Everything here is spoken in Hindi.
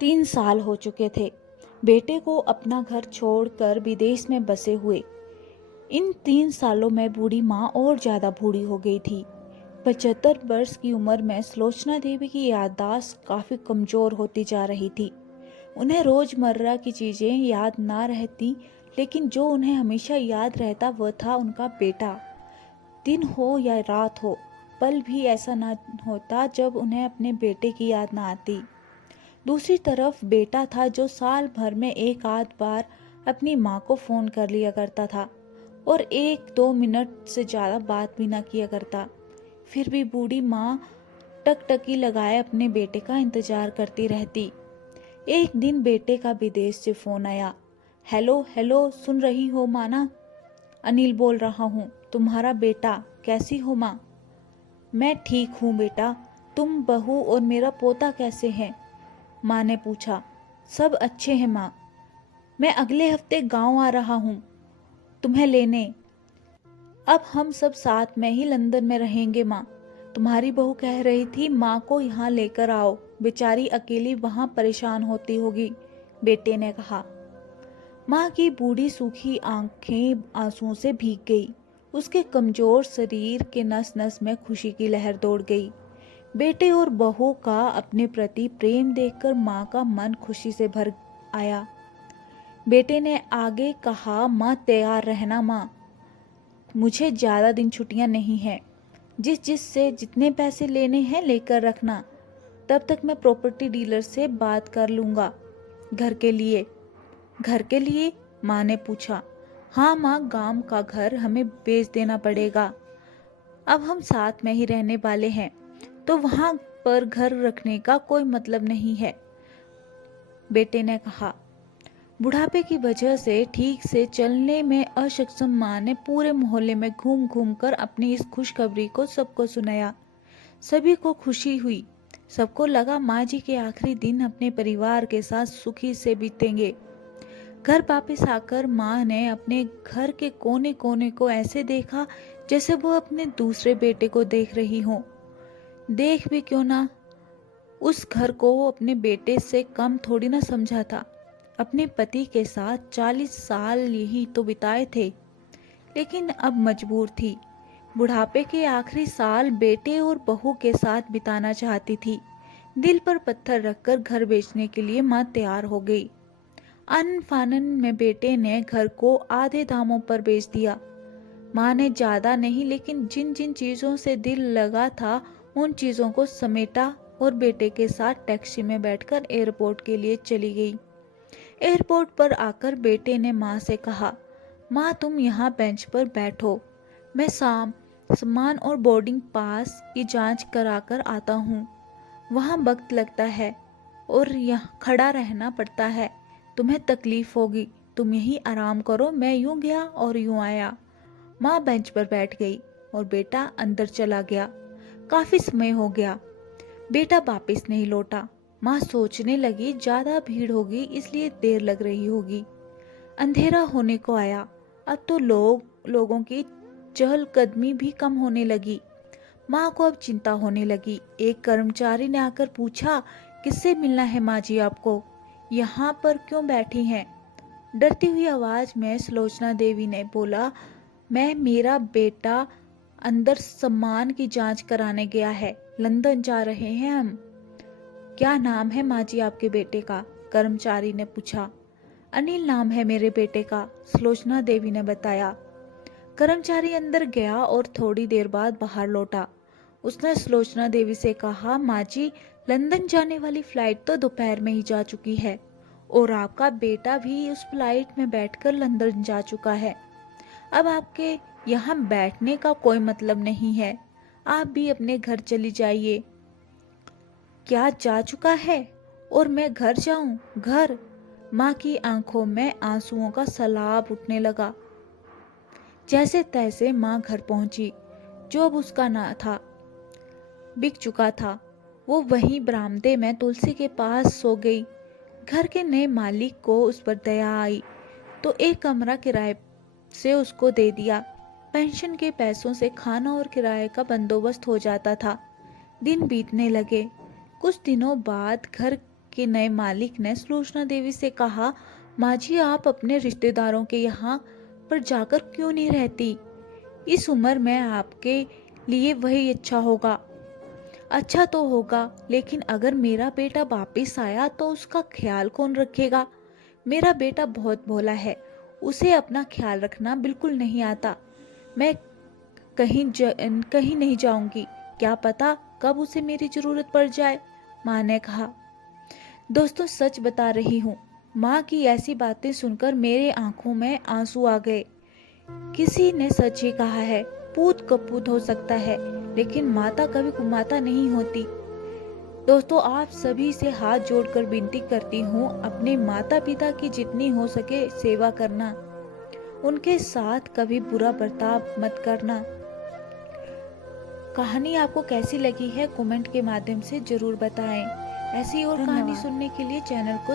3 साल हो चुके थे बेटे को अपना घर छोड़कर विदेश में बसे हुए। इन 3 सालों में बूढ़ी माँ और ज्यादा बूढ़ी हो गई थी। 75 वर्ष की उम्र में सुलोचना देवी की याददाश्त काफी कमजोर होती जा रही थी। उन्हें रोजमर्रा की चीजें याद ना रहती, लेकिन जो उन्हें हमेशा याद रहता वह था उनका बेटा। दिन हो या रात हो, पल भी ऐसा ना होता जब उन्हें अपने बेटे की याद ना आती। दूसरी तरफ बेटा था जो साल भर में एक आध बार अपनी माँ को फोन कर लिया करता था और 1-2 मिनट से ज्यादा बात भी ना किया करता। फिर भी बूढ़ी माँ टकटकी लगाए अपने बेटे का इंतजार करती रहती। एक दिन बेटे का विदेश से फोन आया। हेलो हेलो, सुन रही हो माना? अनिल बोल रहा हूँ, तुम्हारा बेटा। कैसी हो माँ? मैं ठीक हूँ बेटा, तुम, बहू और मेरा पोता कैसे हैं? माँ ने पूछा। सब अच्छे हैं माँ, मैं अगले हफ्ते गांव आ रहा हूँ तुम्हें लेने। अब हम सब साथ में ही लंदन में रहेंगे माँ। तुम्हारी बहू कह रही थी माँ को यहाँ लेकर आओ, बेचारी अकेली वहाँ परेशान होती होगी, बेटे ने कहा। माँ की बूढ़ी सूखी आंखें आंसुओं से भीग गई। उसके कमजोर शरीर के नस नस में खुशी की लहर दौड़ गई। बेटे और बहू का अपने प्रति प्रेम देखकर माँ का मन खुशी से भर आया। बेटे ने आगे कहा, माँ तैयार रहना माँ, मुझे ज्यादा दिन छुट्टियां नहीं है। जिस से जितने पैसे लेने हैं लेकर रखना, तब तक मैं प्रॉपर्टी डीलर से बात कर लूंगा। घर के लिए? घर के लिए? माँ ने पूछा। हाँ माँ, गांव का घर हमें बेच देना पड़ेगा। अब हम साथ में ही रहने वाले हैं, तो वहां पर घर रखने का कोई मतलब नहीं है, बेटे ने कहा। बुढ़ापे की वजह से ठीक से चलने में अक्षम माँ ने पूरे मोहल्ले में घूम घूम कर अपनी इस खुशखबरी को सबको सुनाया। सभी को खुशी हुई। सबको लगा माँ जी के आखिरी दिन अपने परिवार के साथ सुखी से बीतेंगे। घर वापस आकर माँ ने अपने घर के कोने कोने को ऐसे देखा जैसे वो अपने दूसरे बेटे को देख रही हो। देख भी क्यों ना, उस घर को वो अपने बेटे से कम थोड़ी ना समझा था। अपने पति के साथ 40 साल यही तो बिताए थे, लेकिन अब मजबूर थी। बुढ़ापे के आखिरी साल बेटे और बहू के साथ बिताना चाहती थी। दिल पर पत्थर रखकर घर बेचने के लिए माँ तैयार हो गई। अनन फानन में बेटे ने घर को आधे दामों पर बेच दिया। माँ ने ज्यादा नहीं, लेकिन जिन जिन चीजों से दिल लगा था उन चीजों को समेटा और बेटे के साथ टैक्सी में बैठकर एयरपोर्ट के लिए चली गई। एयरपोर्ट पर आकर बेटे ने माँ से कहा, माँ तुम यहाँ बेंच पर बैठो, मैं सामान और बोर्डिंग पास की जांच कराकर आता हूँ। वहाँ वक्त लगता है और यहाँ खड़ा रहना पड़ता है, तुम्हें तकलीफ होगी, तुम यहीं आराम करो। मैं यूं गया और यूं आया। माँ बेंच पर बैठ गई और बेटा अंदर चला गया। काफी समय हो गया, बेटा वापस नहीं लौटा। माँ सोचने लगी ज्यादा भीड़ होगी इसलिए देर लग रही होगी। अंधेरा होने को आया। अब तो लोगों की चहलकदमी भी कम होने लगी। माँ को अब चिंता होने लगी। एक कर्मचारी ने आकर पूछा, किससे मिलना है माँ जी आपको? यहाँ पर क्यों बैठी हैं? डरती हुई आवाज में सुलोचना देवी ने बोला, मेरा बेटा अंदर सामान की जांच कराने गया है, लंदन जा रहे हैं हम। क्या नाम है माँ जी आपके बेटे का? कर्मचारी ने पूछा। अनिल नाम है मेरे बेटे का, सुलोचना देवी ने बताया। कर्मचारी अंदर गया और थोड़ी देर बाद बाहर लौटा। उसने सुलोचना देवी से कहा, माँ जी लंदन जाने वाली फ्लाइट तो दोपहर में ही जा चुकी है और आपका बेटा भी उस फ्लाइट में बैठकर लंदन जा चुका है। अब आपके यहाँ बैठने का कोई मतलब नहीं है, आप भी अपने घर चली जाइए। क्या जा चुका है और मैं घर जाऊं? घर? माँ की आंखों में आंसुओं का सैलाब उठने लगा। जैसे तैसे माँ घर पहुंची। जो अब उसका ना था, बिक चुका था। वो वहीं बरामदे में तुलसी के पास सो गई। घर के नए मालिक को उस पर दया आई तो एक कमरा किराए से उसको दे दिया। पेंशन के पैसों से खाना और किराए का बंदोबस्त हो जाता था। दिन बीतने लगे। कुछ दिनों बाद घर के नए मालिक ने सुलोचना देवी से कहा, माँ जी आप अपने रिश्तेदारों के यहाँ पर जाकर क्यों नहीं रहती? इस उम्र में आपके लिए वही अच्छा होगा। अच्छा तो होगा, लेकिन अगर मेरा बेटा वापिस आया तो उसका ख्याल कौन रखेगा? मेरा बेटा बहुत भोला है, उसे अपना ख्याल रखना बिल्कुल नहीं आता। मैं कहीं नहीं जाऊंगी, क्या पता कब उसे मेरी जरूरत पड़ जाए, माँ ने कहा। दोस्तों सच बता रही हूँ, माँ की ऐसी बातें सुनकर मेरे आंखों में आंसू आ गए। किसी ने सच ही कहा है, पूत कपूत हो सकता है, लेकिन माता कभी कुमाता नहीं होती। दोस्तों आप सभी से हाथ जोड़कर विनती करती हूँ, अपने माता पिता की जितनी हो सके सेवा करना, उनके साथ कभी बुरा बर्ताव मत करना। कहानी आपको कैसी लगी है कमेंट के माध्यम से जरूर बताएं। ऐसी और कहानी धन्यवाद। सुनने के लिए चैनल को